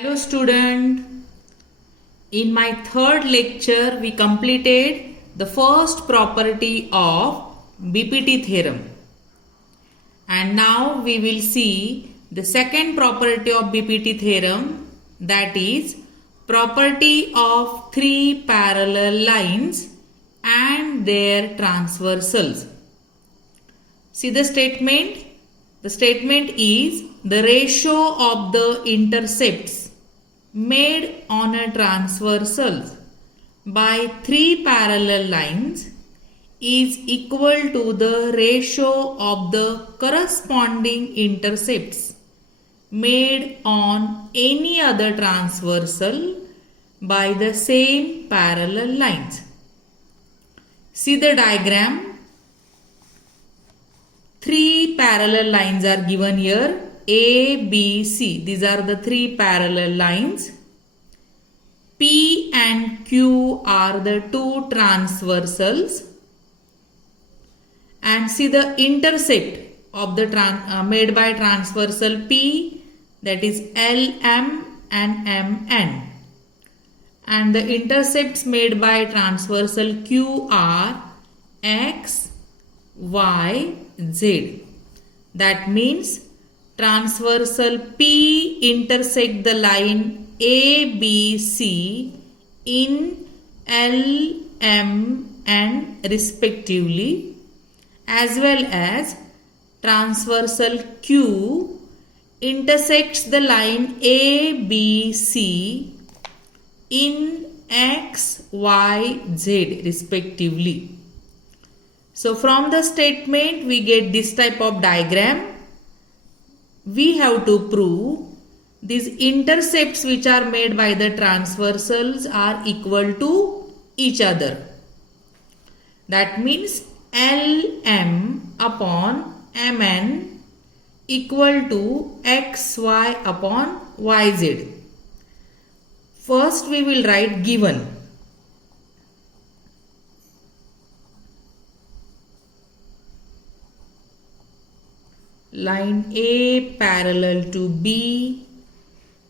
Hello student, in my third lecture we completed the first property of BPT theorem and now we will see the second property of BPT theorem, that is property of three parallel lines and their transversals. See the statement. The statement is the ratio of the intercepts made on a transversal by three parallel lines is equal to the ratio of the corresponding intercepts made on any other transversal by the same parallel lines. See the diagram. Three parallel lines are given here, A, B, C. These are the three parallel lines. P and Q are the two transversals. And see the intercept of the made by transversal P, that is LM and MN. And the intercepts made by transversal Q are X, Y, Z. That means transversal P intersect the line ABC in L, M, N respectively, as well as transversal Q intersects the line ABC in X, Y, Z respectively. So from the statement we get this type of diagram. We have to prove these intercepts which are made by the transversals are equal to each other. That means LM upon MN equal to XY upon YZ. First we will write given. Line A parallel to B,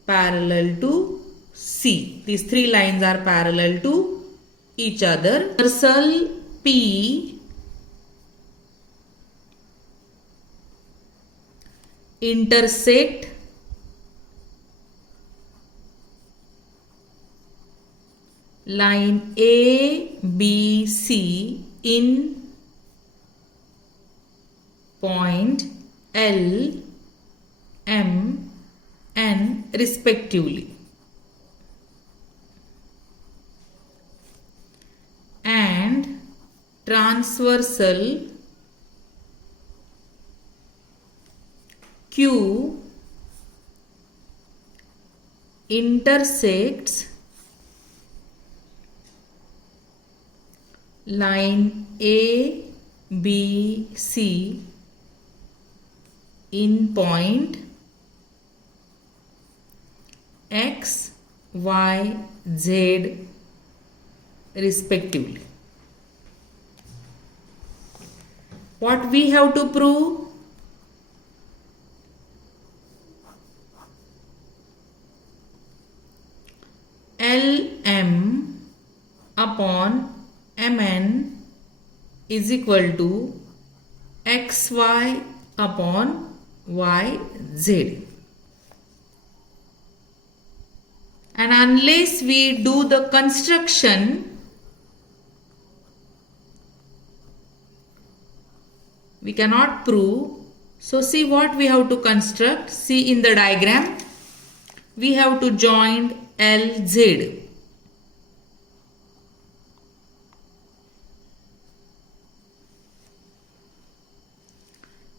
parallel to C. These three lines are parallel to each other. Transversal P intersect line A, B, C in point L, M, N respectively, and transversal Q intersects line A, B, C in point X, Y, Z respectively. What we have to prove? LM upon MN is equal to XY upon YZ. And unless we do the construction, we cannot prove. So see what we have to construct. See in the diagram, we have to join LZ.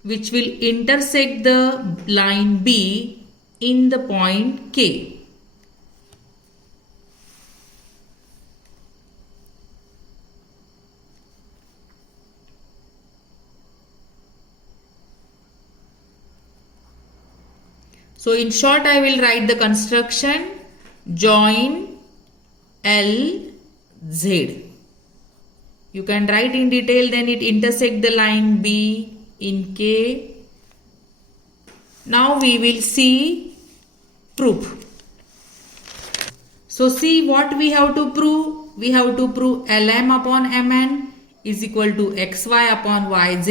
Which will intersect the line B in the point K. So in short I will write the construction: join LZ. You can write in detail, then it intersect the line B in K. Now we will see proof. So see what we have to prove. We have to prove Lm upon Mn is equal to xy upon yz.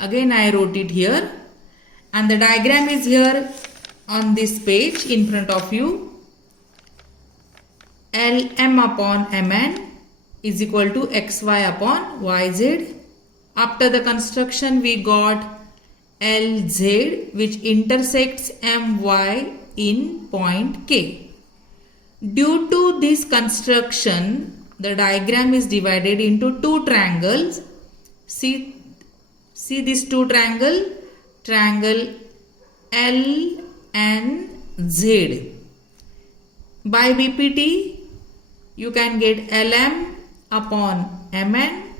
Again I wrote it here. And the diagram is here on this page in front of you. Lm upon Mn is equal to xy upon yz. After the construction we got Lz which intersects My in point K. Due to this construction, the diagram is divided into two triangles. See this two triangle L and Z. By BPT, you can get Lm upon Mn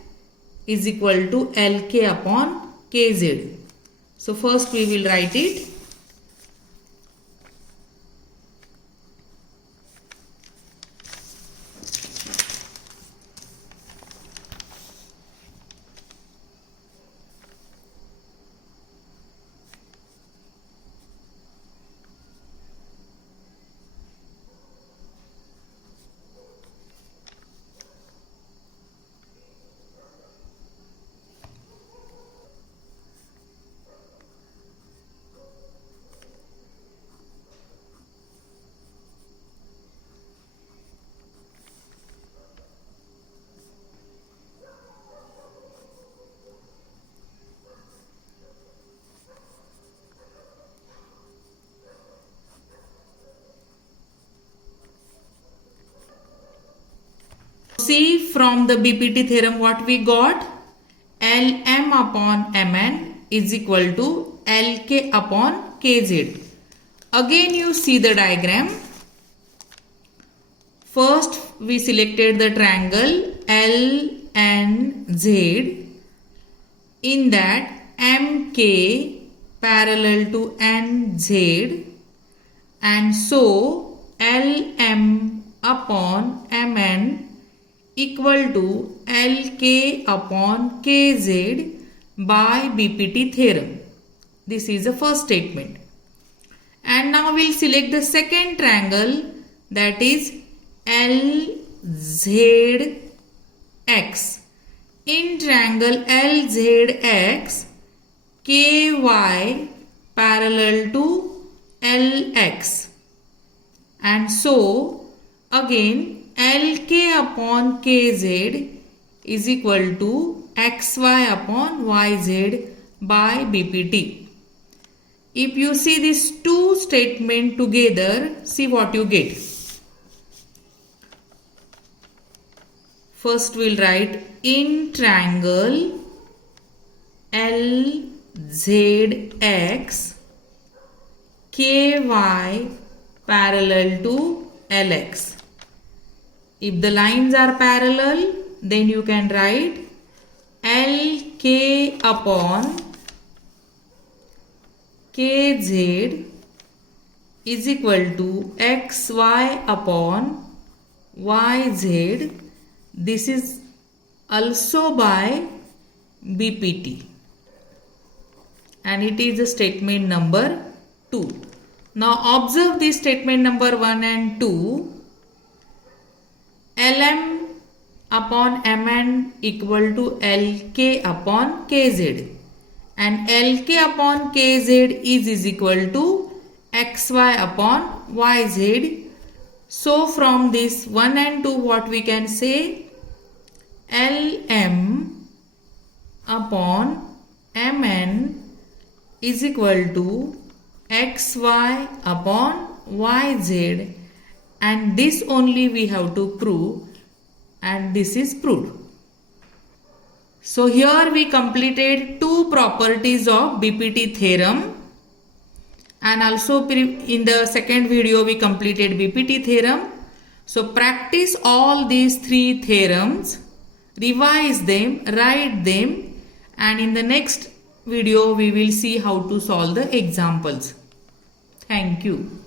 is equal to Lk upon Kz. So first we will write it. See from the BPT theorem what we got. Lm upon Mn is equal to Lk upon Kz. Again you see the diagram. First we selected the triangle L and Z. In that Mk parallel to Nz, and so Lm upon Mn equal to Lk upon Kz by BPT theorem. This is the first statement. And now we'll select the second triangle, that is LZX. In triangle LZX, KY parallel to LX. And so again Lk upon Kz is equal to xy upon yz by BPT. If you see these two statements together, see what you get. First we'll write in triangle LZX, KY parallel to LX. If the lines are parallel, then you can write Lk upon Kz is equal to xy upon yz. This is also by BPT. And it is the statement number 2. Now observe this statement number 1 and 2. Lm upon Mn equal to Lk upon Kz, and Lk upon Kz is equal to xy upon yz. So from this 1 and 2 what we can say, Lm upon Mn is equal to xy upon yz. And this only we have to prove, and this is proved. So here we completed two properties of BPT theorem, and also in the second video we completed BPT theorem. So practice all these three theorems, revise them, write them, and in the next video we will see how to solve the examples. Thank you.